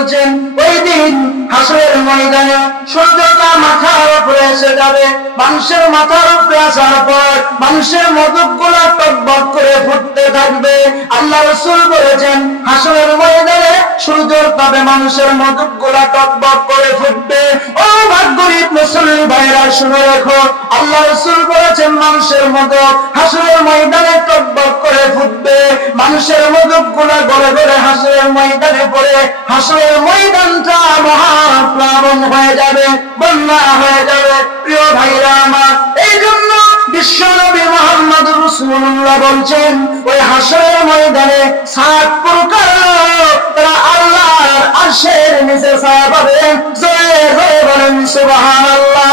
বলছেন ওই দিন হাসরের ময়দানে সূর্যটা মাথার উপরে এসে যাবে। মানুষের মাথার উপরে আসার পর মানুষের মদকগুলো টকবক করে ফুটতে থাকবে। আল্লাহ রাসূল বলেছেন হাসরের ময়দানে সূর্যের তাপে মানুষের মদকগুলো টকবক করে ফুটবে। ও ভাগ্যবান মুসলিম ভাইরা শুনে রাখো, আল্লাহ রাসূল বলেছেন মানুষের মদক হাসরের ময়দানে টকবক করে ফুটবে। মানুষের মদকগুলো গলে গলে হাসরের ময়দানে পড়ে হাসরের ময়দানটা মহাপ্লাবন হয়ে যাবে, বন্যা হয়ে যাবে। প্রিয় ভাইরা আমার, এই জন্য বিশ্বনবী মুহাম্মদ রাসূলুল্লাহ বলছেন ওই হাসরের ময়দানে 7 প্রকার তারা আল্লাহর আরশের নিচে ছায়া পাবেন। জোরে জোরে বলেন সুবহানাল্লাহ।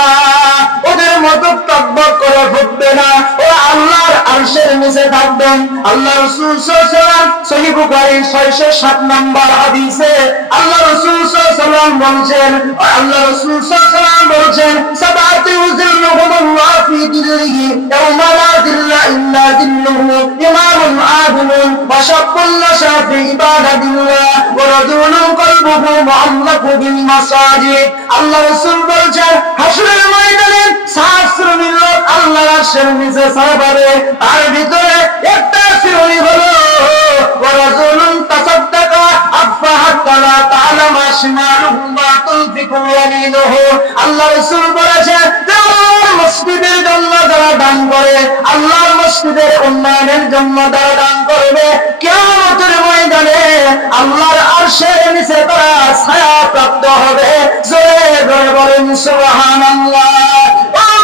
ওদের মতো টকবক করে ফুটবে না, ওরা আল্লাহর আরশের নিচে থাকবেন। আল্লাহ রাসূল সাল্লাল্লাহু আলাইহি ওয়াসাল্লাম সহিহ বুখারী 607 নম্বর হাদিসে আল্লাহ রাসূল সাল্লাল্লাহু আলাইহি ওয়াসাল্লাম বলেন, আল্লাহ রাসূল সাল্লাল্লাহু আলাইহি ওয়াসাল্লাম বলেন সাবাতু যিল্লুহুমুল্লাহ ফি দিল্লিহি ইয়াওমা লা দিল্লা ইল্লা দিল্লুহু ইমামুন আদিলুন ওয়া শাব্বুন নাশা ফি ইবাদাতিল্লাহ ওয়া রাজুলুন কলবুহু মুআল্লাকু বিল মাসাজিদ। আল্লাহ রাসূল বলেন হাসরের ময়দানে 7 শ্রেণীর লোক আল্লাহর আরশের নিচে ছায়া পাবে। তার ভিতরে একটা শ্রেণী হলো ওয়া রাজুলুন তাসাদ্দাকা আফা হাত্তা লা তা'লামা শিমালুহু মা তুনফিকু ইয়ামিনুহু। আল্লাহ রাসূল বলেছেন মসজিদের জন্য যারা দান করে, আল্লাহর মসজিদের উন্নয়নের জন্য যারা দান করবে, কিয়ামতের ময়দানে আল্লাহর আরশের নিচে তারা ছায়া প্রাপ্ত হবে। জোরে জোরে বলেন সুবহানাল্লাহ।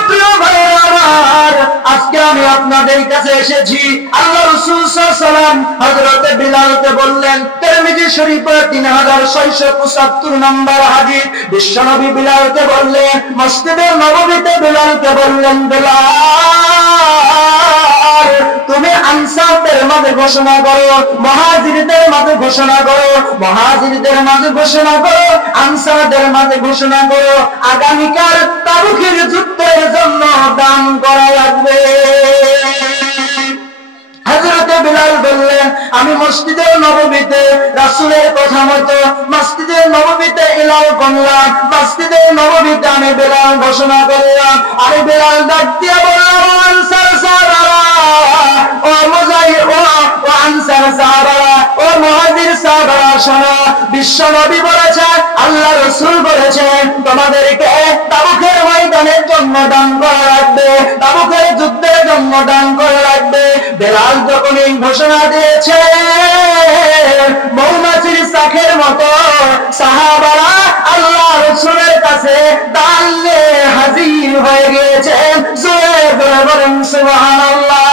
প্রিয় ভাইরা আমার, আজকে আমি আপনাদের কাছে এসেছি। আল্লাহ রাসূল সাল্লাল্লাহু আলাইহি ওয়াসাল্লাম হযরত বিলালকে বললেন, তিরমিজি শরীফে 3675 নম্বর হাদিস, বিশ্বনবী বিলালকে বললেন, মসজিদে নববীতে বিলালকে বললেন, বিলাল তুমি আনসারদের মাঝে ঘোষণা করো, মুহাজিরদের মাঝে ঘোষণা করো, মুহাজিরদের মাঝে ঘোষণা করো, আনসারদের মাঝে ঘোষণা করো, আগামীকাল তাবুকের যুদ্ধের জন্য দান করা লাগবে। হযরত বিলাল বললেন, আমি মসজিদে নববীতে রাসূলের কথা মতো মসজিদে নববীতে এলাও করলাম, মসজিদে নববীতে আমি বিলাল ঘোষণা করলাম। আমি বিলাল ডাক দিয়ে বললাম, আনসার সাহাবারা, ও মুজাহিদ ও আনসার সাহাবারা, ও মুহাজির সাহাবারা শোনো, বিশ্বনবী বলেছেন, আল্লাহ রাসূল বলেছেন তোমাদেরকে তাবুকের ময়দানের জন্য দান করা লাগবে, তাবুকের যুদ্ধের জন্য দান করা লাগবে। বিলাল যখন এই ঘোষণা দিয়েছে, মৌমাছির চাকের মতো সাহাবারা আল্লাহ রাসূলের কাছে দান নিয়ে হাজির হয়ে গিয়েছেন। জোরে জোরে বলেন সুবহানাল্লাহ।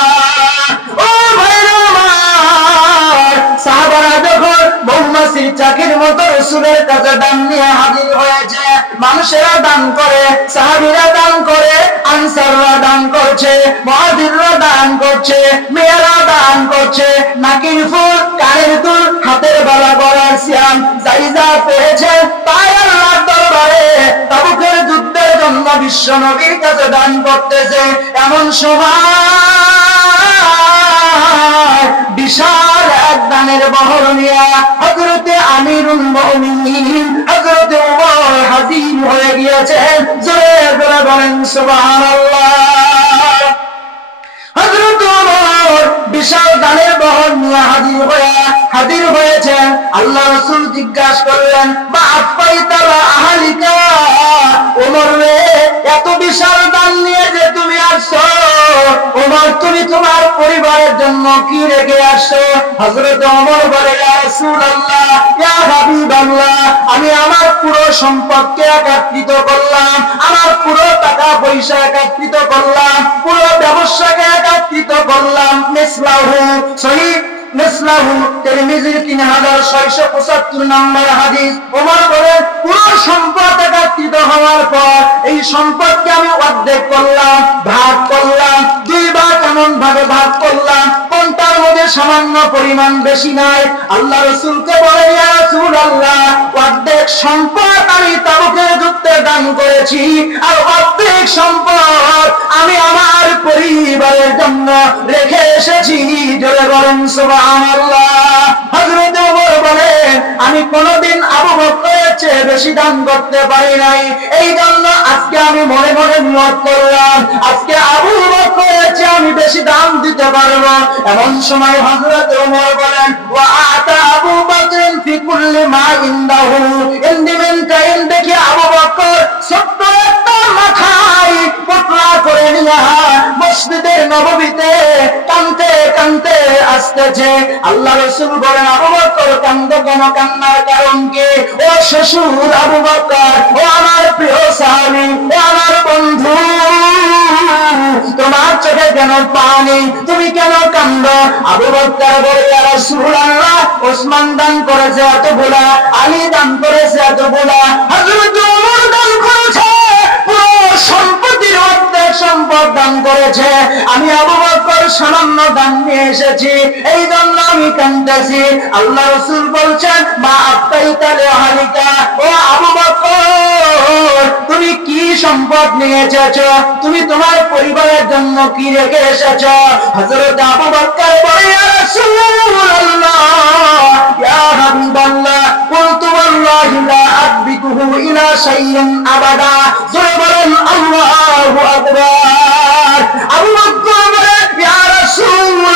ও ভাইরা আমার, সাহাবারা যখন মৌমাছির চাকের মতো রাসূলের কাছে দান নিয়ে হাজির হয়েছে, মানুষেরা দান করে, সাহাবীরা দান করে, আনসাররা দান করছে, মুহাজিররা দান করছে, মেয়েরা দান করছে, নাকির ফুল, কানের দুল, হাতের বালা গলার সিয়াম জায়জা পেয়েছে, তাই আল্লাহর দরবারে তাবুকের যুদ্ধের জন্য বিশ্বনবীর কাছে দান করতেছে। এমন সময় বিশাল এক দানের বহর নিয়ে হযরতে আমিরুল মুমিনিন হযরতে ওমর হাজির হয়ে গিয়েছেন। জোরে জোরে বলেন সুবহানাল্লাহ। হযরত ওমর বিশাল দানের বহর নিয়ে হাজির হয়েছেন। আল্লাহ রাসূল জিজ্ঞাসা করলেন, মা আফাইতা আহলিকা, ওমর রে, এত বিশাল দান নিয়ে যে তুমি আসছো, ওমর তুমি তোমার পরিবারের জন্য কি রেখে আসছো? হযরত ওমর বলে, ইয়া রাসূলুল্লাহ, ইয়া হাবিবাল্লাহ, আমি আমার পুরো সম্পদকে একত্রিত করলাম, আমার পুরো টাকা পয়সা একত্রিত করলাম, পুরো ব্যবসাকে একত্রিত করলাম। মিসলাহু সহিহ মিসলাহু তিরমিজির 3675 নম্বর হাদিস। ওমর বলেন, পুরো সম্পদ একত্রিত হওয়ার পর এই সম্পদকে আমি অর্ধেক করলাম, ভাগ করলাম, 2 ভাগ এমন ভাবে ভাগ করলাম কোনটার মধ্যে সামান্য পরিমাণ বেশি নাই। আল্লাহ রাসূলকে বলে, ইয়া রাসূলুল্লাহ, অর্ধেক সম্পদ আমি তাবুকের যুদ্ধে দান করেছি, আর অর্ধেক সম্পদ আমি আমার পরিবারের জন্য রেখে এসেছি। জোরে বলেন সুবহানাল্লাহ। হযরত ওমর বলেন, আমি কোনদিন আবু বকর চেয়ে বেশি দান করতে পারি নাই। এই জন্য আজকে আমি মনে মনে নিয়ত করলাম, আজকে আবু বকরের চেয়ে আমি বেশি দান দিতে পারবো। এমন সময় হযরত ওমর বলেন, ওয়া আতা আবু বকর ফি কুল্লি মা ইনদাহু। ইন দি মিন টাইম দেখি আবু বকর ছোট্ট একটা মাথায় পতলা করে নিয়ে মসজিদের নববীতে কাঁদতে কাঁদতে আসতেছে। আল্লাহ রাসূল বলেন, আবু বকর কাঁদো কেন? কান্নার কারণ কি? ও শ্বশুর আবু বকর, ও আমার প্রিয় সাহাবী, ও আমার বন্ধু, তোমার চোখে কেন পানি? তুমি কেন কান্দো? আবু বকর বলে, ইয়া রাসূলুল্লাহ, ওসমান দান করেছে এতগুলা, আলী দান করেছে এতগুলা, হযরত ওমর দান করেছে পুরো সম্পত্তির অর্ধেক সম্পদ দান করেছে, আমি আবু বকর সামান্য দান নিয়ে এসেছি, এই জন্য আমি কাঁদতেছি। আল্লাহ রাসূল বলছেন, মা আত্তাইতা লিআহলিকা, ও আবু বকর, তুমি কি সম্পদ নিয়ে এসেছো? তুমি তোমার পরিবারের জন্য কি রেখে এসেছো? হযরত আবু বকর বলে, ইয়া রাসূলুল্লাহ, ইয়া হাবিবাল্লাহ, কুলতু ওয়াল্লাহি লা আদবিকুহু ইলা শাইইন আবাদা। জোরে বলেন আল্লাহু আকবার। আবু বকর বলে, ইয়া রাসূলুল্লাহ,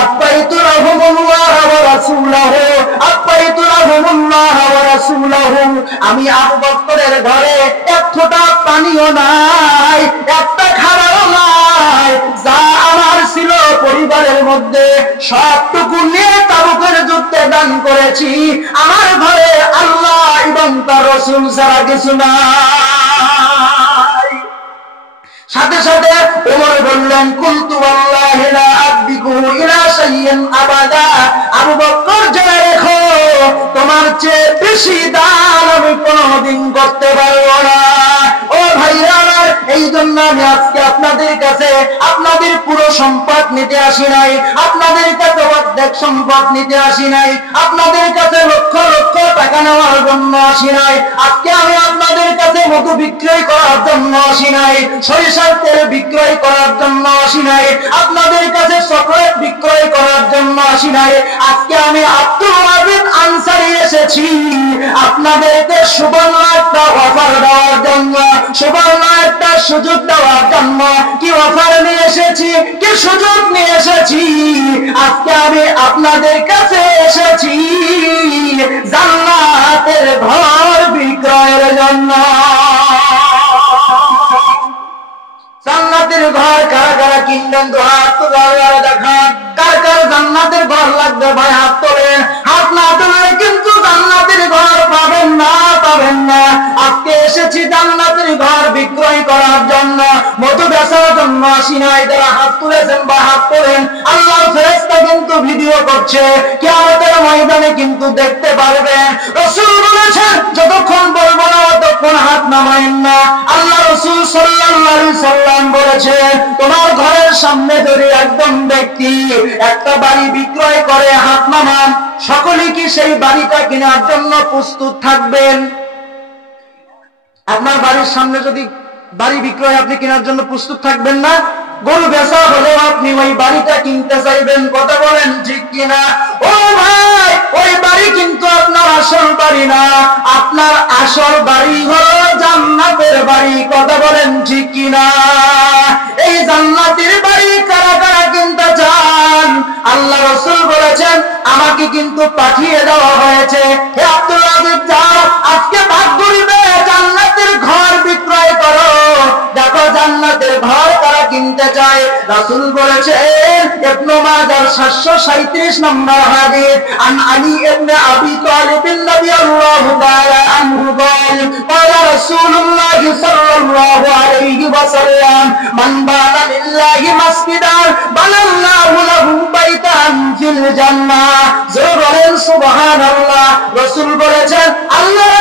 আব্বাইতু লাহুমুল্লাহ ওয়া রাসূলুহু, আব্বাইতু লাহুমুল্লাহ ওয়া রাসূলুহু। আমি আবু বকরের ঘরে এক ফোঁটা পানিও নাই, একটা খাবারও নাই, যা আমার ছিল পরিবারের মধ্যে সবটুকু নিয়ে তাবুকের যুদ্ধে দান করেছি। আমার ঘরে আল্লাহ এবং তার রাসূল ছাড়া কিছু নাই। সাথে সাথে ওমর বললেন, কুলতু ওয়াল্লাহি লা আদবিকুহু ইলা শাইইন আবাদা। আবু বকর জেনে রেখো, তোমার চেয়ে বেশি দান আমি কোনোদিন করতে পারবো না। ও ভাইরা, এই জন্য আমি আজকে আপনাদের কাছে আপনাদের পুরো সম্পদ নিতে আসি নাই, আপনাদের কাছে অর্ধেক সম্পদ নিতে আসি নাই, আপনাদের কাছে লক্ষ লক্ষ টাকা নেওয়ার জন্য আসি নাই। আজকে আমি আপনাদের কাছে মধু বিক্রয় করার জন্য আসি নাই, সরিষার তেল বিক্রয় করার জন্য আসি নাই, আপনাদের কাছে চকলেট বিক্রয় করার জন্য আসি নাই। আজকে আমি আব্দুল ওয়াহিদ আনসারী এসেছি আপনাদেরকে সুবর্ণ একটা অফার দেওয়ার জন্য, সুবর্ণ একটা সুযোগ দেওয়ার জন্য। কি অফার নিয়ে এসেছি, কি সুযোগ নিয়ে এসেছি? আজকে আমি আপনাদের কাছে এসেছি জান্নাতের ঘর বিক্রয়ের জন্য। জান্নাতের ঘর কারা কারা কিনবেন? তো হাত তোলার দেখান। কার কার জান্নাতের ঘর লাগবে ভাই হাত তোলেন। হাত না তুললে কিন্তু জান্নাতের ঘর পাবেন না, পাবেন না। আজকে এসেছি জান্নাতের ঘর বিক্রয় করার জন্য, মধু বেচার জন্য আসি নাই। যারা হাত তুলেছেন বা হাত তোলেন, আল্লাহর ফেরেশতা কিন্তু ভিডিও করছে, কিয়ামতের ময়দানে কিন্তু দেখতে পারবেন। রাসূল বলেছেন, যতক্ষণ বলবো না ততক্ষণ হাত নামায়েন না। আল্লাহ রাসূল সাল্লাল্লাহু আলাইহি সাল্লাম বলেছেন, তোমার ঘরের সামনে যদি একজন ব্যক্তি একটা বাড়ি বিক্রয় করে হাত নামান, সকলে কি সেই বাড়িটা কেনার জন্য প্রস্তুত থাকবেন? আপনার বাড়ির সামনে যদি বাড়ি বিক্রয়, আপনি কেনার জন্য প্রস্তুত থাকবেন না? গরু বেচা হলেও আপনি ওই বাড়িটা কিনতে চাইবেন, কথা বলেন ঠিক কিনা? ও ভাই, ওই বাড়ি কিন্তু আপনার আসল বাড়ি না, আপনার আসল বাড়ি হলো জান্নাতের বাড়ি, কথা বলেন ঠিক কিনা? এই জান্নাতের বাড়ি কারা কারা কিনতে চান? আল্লাহ রাসূল বলেছেন, আমাকে কিন্তু পাঠিয়ে দেওয়া হয়েছে, হে আব্দুল আজিজ, যাও আজকে ভাগ করিবে, জান্নাতের ঘর বিক্রয় করো। দেখো জান্নাতের ঘর কারা কিনতে চায়। রাসূল বলেছেন, ইবনে মাজাহ 737 নম্বর হাদিস, আন আলী ইবনে আবি তালিব রাদিয়াল্লাহু তাআলা আনহু قال قال رسول الله صلى الله عليه وسلم من بنى لله مسجدا بنى الله له بيتا في الجنة। সুবহানাল্লাহ। রাসূল বলেছেন, আল্লাহ